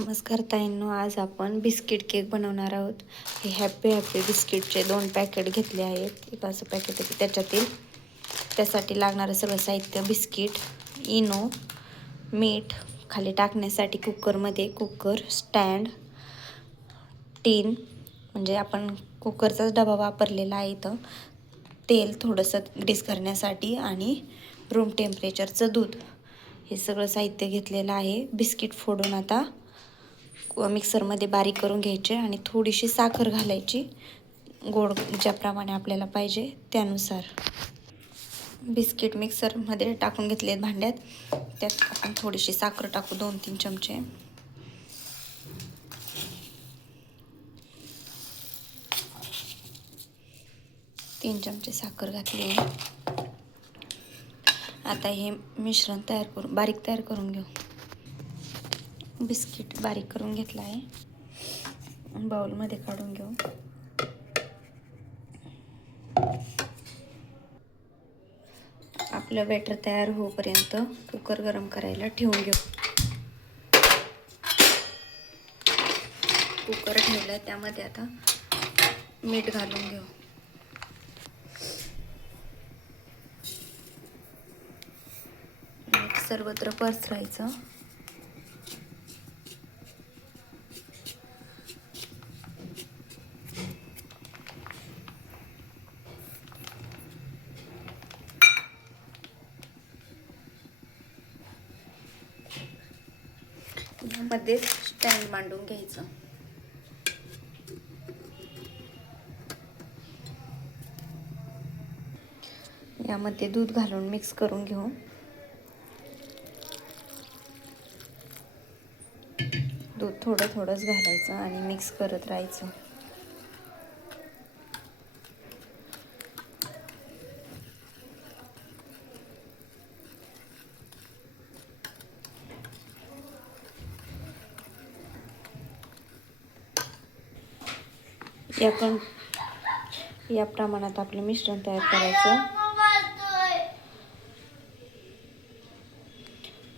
नमस्कार ताईंनो, आज आपण बिस्किट केक बनवणार आहोत. हे हॅपी हॅपी बिस्किटचे 2 पॅकेट घेतले आहेत. एक असं पॅकेट आहे त्याच्यातील त्यासाठी लागणारं सगळं साहित्य: बिस्किट, इनो, मीठ, खाली टाकण्यासाठी कुकरमध्ये कुकर स्टँड, टीन म्हणजे आपण कुकरचाच डबा वापरलेला आहे इथं, तेल थोडंसं ग्रीस करण्यासाठी आणि रूम टेम्परेचरचं दूध. हे सगळं साहित्य घेतलेलं आहे. बिस्किट फोडून आता मिक्सरमध्ये बारीक करून घ्यायचे आणि थोडीशी साखर घालायची, गोड ज्याप्रमाणे आपल्याला पाहिजे त्यानुसार. बिस्किट मिक्सरमध्ये टाकून घेतले भांड्यात. त्यात आपण थोडीशी साखर टाकू, 2-3 चमचे. तीन चमचे साखर घातली. आता हे मिश्रण बारीक तयार करून घेऊ. बिस्किट बारीक करून घेतला आहे, बाउलमध्ये काढून घेऊ. आपलं बॅटर तयार होईपर्यंत कुकर गरम करायला ठेवून घेऊ. कुकर ठेवलं, त्यामध्ये आता मीठ घालून घेऊ. मीठ सर्वत्र पसरायचं. यामध्ये स्टँड मांडून घ्यायचं. यामध्ये दूध घालून मिक्स करून घेऊ. दूध थोडंच घालायचं आणि मिक्स करत राहायचं. या प्रमाणात आपलं मिश्रण तयार करायचं.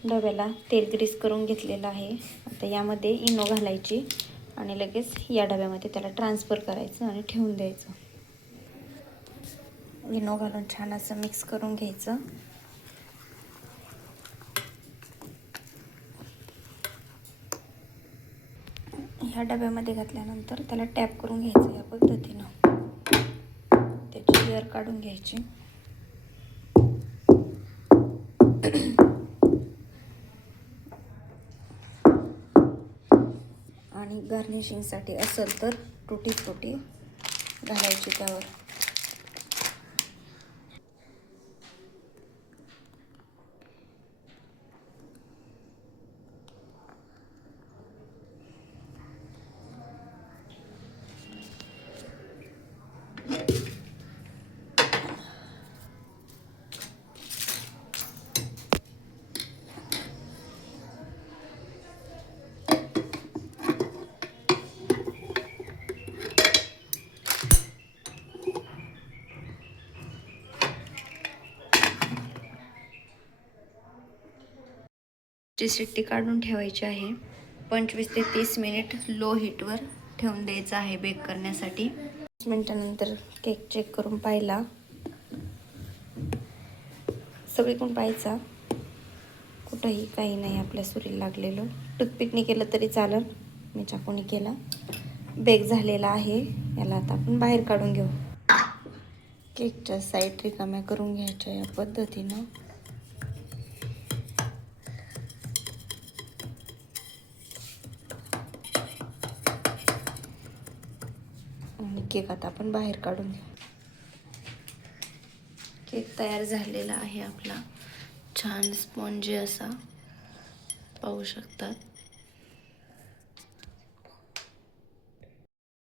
डब्याला तेल ग्रीस करून घेतलेलं आहे. आता यामध्ये इनो घालायची आणि लगेच या डब्यामध्ये त्याला ट्रान्सफर करायचं आणि ठेवून द्यायचं. इनो घालून छान असं मिक्स करून घ्यायचं. ह्या डब्यामध्ये घातल्यानंतर त्याला टॅप करून घ्यायचं. या पद्धतीनं त्याची लेअर काढून घ्यायची. आणि गार्निशिंगसाठी असेल तर टुटी फ्रुटी घालायची त्यावर. ची शिट्टी काढून ठेवायची आहे. 25 ते 30 मिनिट लो हीटवर ठेवून द्यायचं आहे बेक करण्यासाठी. 5 मिनिटानंतर केक चेक करून पाहिला. सगळीकडून पाहायचा, कुठंही काही नाही आपल्या सुरीला लागलेलं. टूथपिकने केलं तरी चालेल, मी चाकूने केला. बेक झालेला आहे. याला आता आपण बाहेर काढून घेऊ. केकच्या साईड रिकाम्या करून घ्यायच्या या पद्धतीनं. आणि केक आता आपण बाहेर काढून घेऊ. केक तयार झालेला आहे आपला, छान स्पॉन्जी असा, पाहू शकतात.